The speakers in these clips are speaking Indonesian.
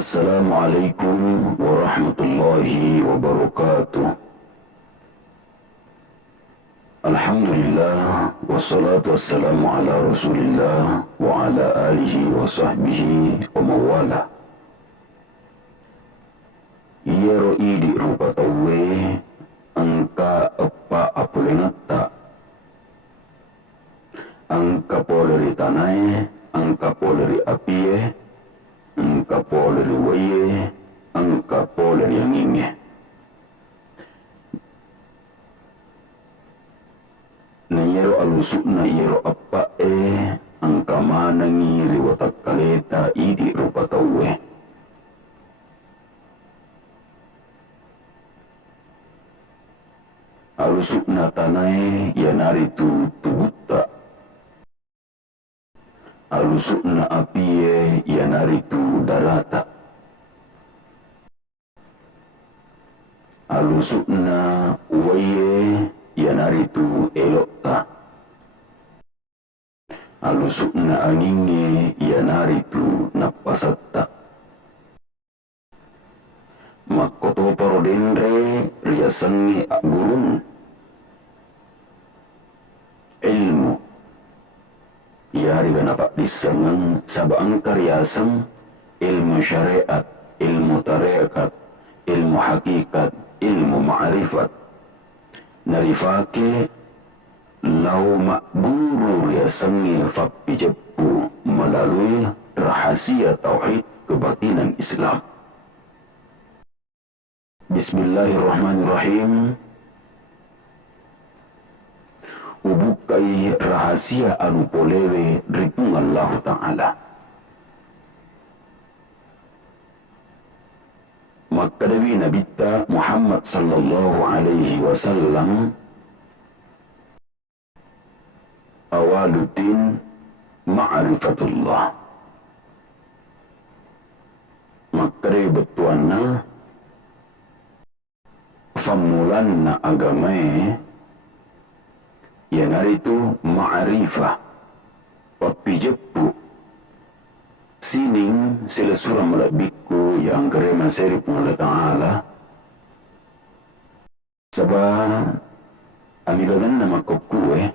Assalamualaikum warahmatullahi wabarakatuh. Alhamdulillah, wassalatu wassalamu ala rasulillah wa ala alihi wa sahbihi wa mawala. Iya ro'i di rupa tawe angka apa apulengata angka poleri tanai angka poleri apie angka poleri waye angka poleri yang inge na yero alusuk na yero apa angka mana ngiri watak kaleta idi rupa tawe alusuk na tanai yanari tu tubuta alusuk na apie yanari tu darata alusuk na waye yanari tu elokta alusuk na anginge yanari tu napasatta makoto parodendre riasangi gurun ilmu yari ganapa disengang sabang karyasang ilmu syariat, ilmu tarekat, ilmu hakikat, ilmu ma'rifat narifake lau mak guru riasangi fapijepu melalui rahasia tauhid kebatinan Islam. Bismillahirrahmanirrahim. Ubukai rahasia anu polewe ritung Allah Ta'ala. Maka Nabi Nabita Muhammad sallallahu alaihi wasallam awaluddin ma'rifatullah. Maka dari betuana famulanna agamai yang hari itu ma'rifah wapijepu sining sila surah malabiku yang kerema seri Allah Ta'ala sabah amigagan nama kokue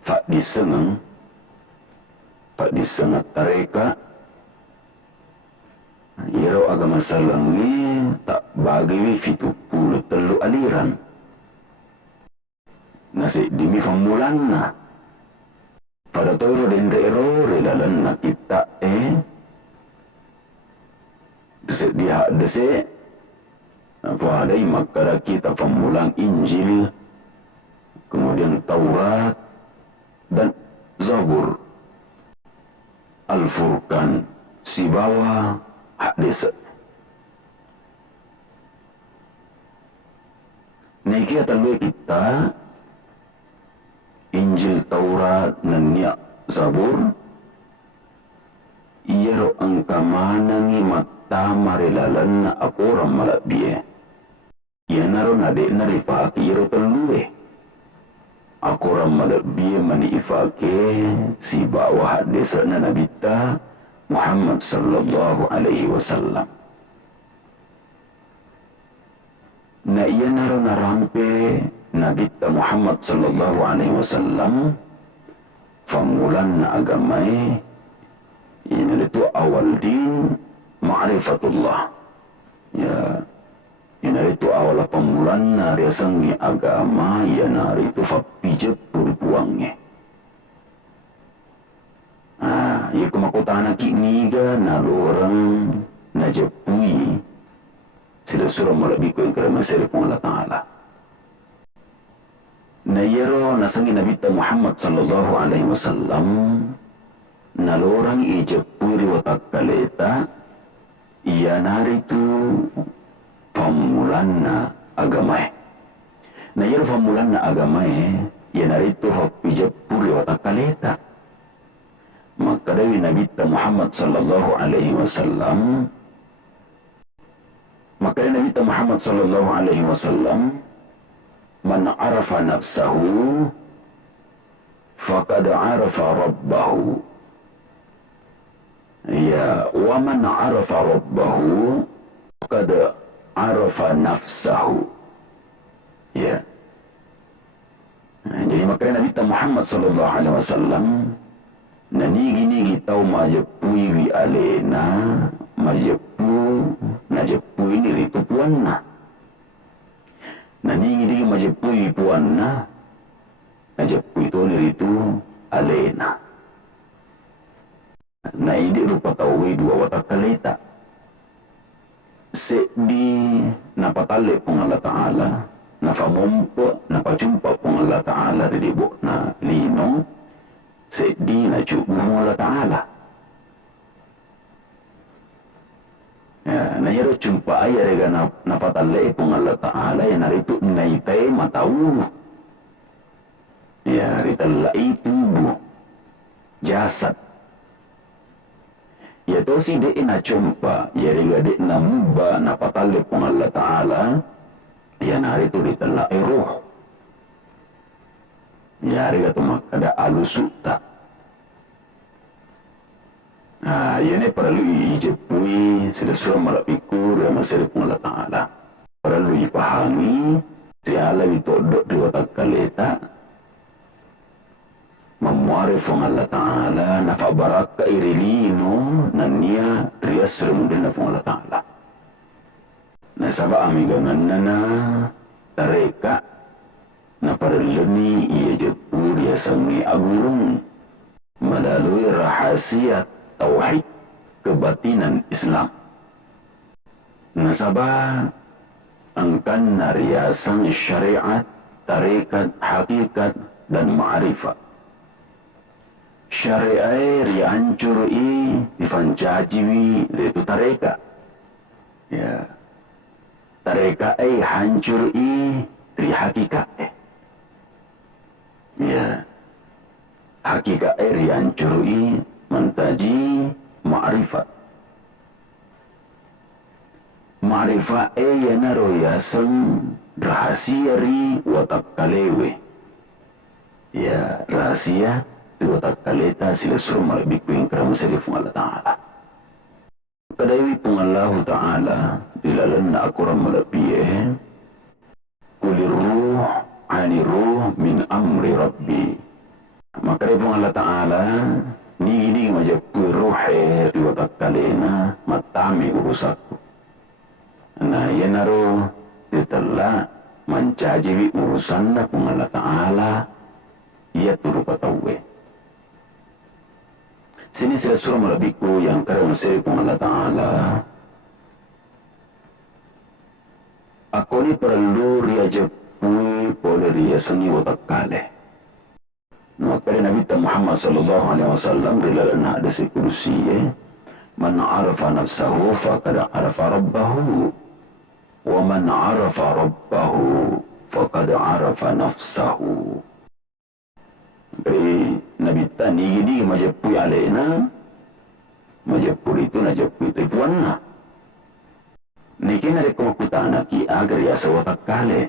fak disengang tareka iro agama salangi tak bagi fitupu telu aliran nasi dimi famulanna pada toro den daero relalan na kita dese dia dese apa ada makara kita famulang Injil kemudian Taurat dan Zabur Al-Furqan si bawah hadis niki atalwe kita Injil Taurat nanya Zabur iyero angka manangi mata marilalan na akoram malabie iyanaro nade narifaki iyero telue akoram malabie mani ifake si bawah desa na nabita Muhammad sallallahu alaihi wasallam na iyanaro narampe Nabi Muhammad sallallahu alaihi wasallam famulan na agamai ini itu awal din ma'rifatullah ya ini itu awal pamulan na riasangi agama ya nari itu fapijet purpuangnya ya kumakutana kiniga na lorang na jepui sila surah malabiku yang kerana seri Allah Ta'ala na yero nasangi Nabi Muhammad sallallahu alaihi wasallam nalorang ijepuri watak kaleta iya naritu pamulanna agamai na yero pamulanna agamai iya naritu ijepuri watak kaleta maka dari Nabi Muhammad sallallahu alaihi wasallam maka dari Nabi Muhammad sallallahu alaihi wasallam man arafa nafsahu faqad arafa rabbahu Ya, wa man arafa rabbahu qad arafa nafsahu. Ya. Jadi makanya Nabi Muhammad sallallahu alaihi wasallam nanigi-nigi tau majepui wi alena, najepui ni ritu puanna. Nanigi-nigi majepui puanna, najepui to ni ritu alena. Na ini rupa tahu dua watak kalita. Sedi napatale pung Allah Ta'ala, napamompo, napajumpa pung Allah Ta'ala di buk na lino, sedi na cubu Allah Ta'ala. Ya, na yero jumpa ayah rega napatale pung Allah Ta'ala, ya naritu naitay matau. Ya, ritalai tubuh, jasad. Ya to si de ina jumpa, ya rega de na muba napatale pung Allah Ta'ala, ya naritu ritalai roh. Ya rega tumak ada alusuta. Nah, ini perlu ijepui sesuatu malapikur yang masih pun Allah Ta'ala. Perlu dipahami, riala ditodok di watak kaleta, memuarifung Allah Ta'ala, nafabaraka irilino, nania rias remudin nafung Allah Ta'ala. Nasaba amigangan na tareka, na paraluni ia jepur ia sangi agurung, melalui rahasia tauhid kebatinan Islam. Nasabah angkan nariasan syariat, tarekat, hakikat dan ma'rifat. Syariat riancuri difancajiwi itu tarekat. Ya. Tarekat hancuri ri hakikat. Ya. Hakikat riancuri mantaji ma'rifat. Ma'rifat yana royasan rahasia ri watak kalewe. Ya, rahasia ri watak kaleta sila suruh malabiku yang kerama serifung Allah Ta'ala. Kadaiwi pung Allah Ta'ala dilalan na akuram malabiyeh kulir ruh ani ruh min amri rabbi. Maka pung Allah Ta'ala nigi majapui ruhe riwatak kalena matami urusaku. Nah, ia naro ditela mencajiwi urusan na pung Allah Ta'ala ia turu patawe. Sini sila surah malabiku yang karang siri pung Allah Ta'ala. Aku ni perlu riajapui boleh riasani watak kale. Maka Nabi Muhammad sallallahu alaihi wasallam rilalan hadis kursi man arafa nafsahu faqad arafa rabbahu wa man arafa rabbahu faqad arafa nafsahu. Jadi Nabi tani gini majapui alena majapuri itu najapui itu tuanna. Niki nare kumukutana ki agar ya watak kale.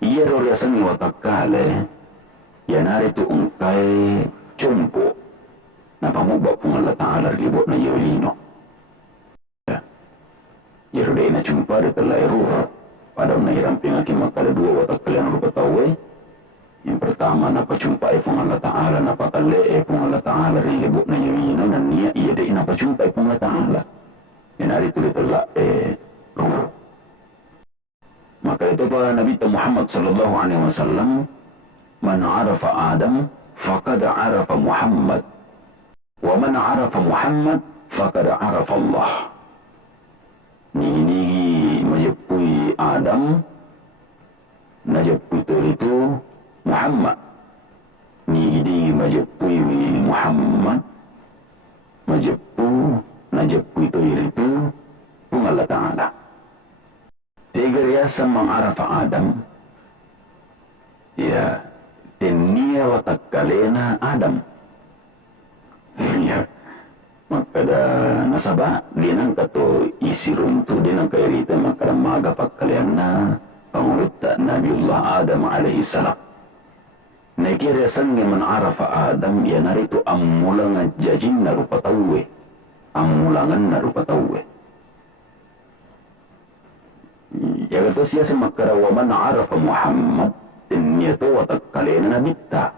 Iya ro riasani watak kale. Ya nari tu ungkai cumpo na pamubak pung Allah Ta'ala libot na yolino. Ya. Yerude na cumpa de telai ruh pada na iramping akim makala dua watak kalian rupa tawe. Yang pertama na pacumpa pung Allah Ta'ala na patale pung Allah Ta'ala libot na yolino na niya iya de na pacumpa pung Allah Ta'ala. Ya nari tu de telai ruh. Maka itu pa Nabi Muhammad sallallahu alaihi wasallam man arafa Adam faqad arafa Muhammad wa man arafa Muhammad faqad arafa Allah. Nigi-nigi majapui Adam najapui itu Muhammad. Nigi-nigi majapui Muhammad najapui itu pung Allah Ta'ala. Tiga riasa mengarafa Adam. Ya, tenia watak kalena Adam. Ya, maka da nasaba dinang kato isirun tu dinang kairita maka maga pakkalian na pangurita Nabiullah Adam alaihi salam. Nekira sange man arafa Adam ya naritu amulangan jajin na rupa tauwe. Amulangan na rupa tauwe. Ya kata siya sa makara wa man arafa Muhammad niyato watak kalena nabitta.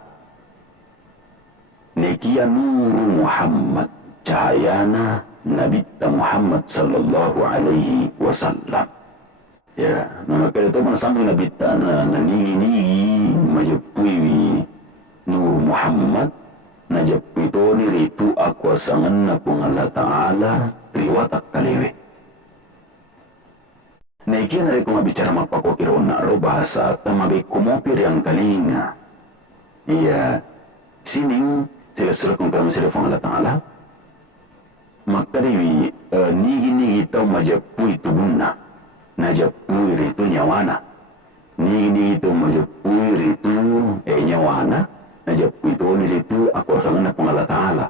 Nekia nuru Muhammad cahayana nabitta Muhammad sallallahu alaihi wasallam. Ya, nama kaya itu mana sambil nabitta na nigi-nigi majapui nuru Muhammad najapui to ni ritu akwasangan na kung Allah Ta'ala riwatak kaliwe. Naikia na rin kung mabicara mapakokiro na ro bahasa at kumopir yang kalinga. Iya, sining sila surat kung kaya masilafong Allah Ta'ala. Magkariwi, nigi-nigi tau majapui tubun na. Najapui rito nyawana. Nigi-nigi tau majapui rito nyawana. Najapui to ni rito ako asangan na kung Allah Ta'ala.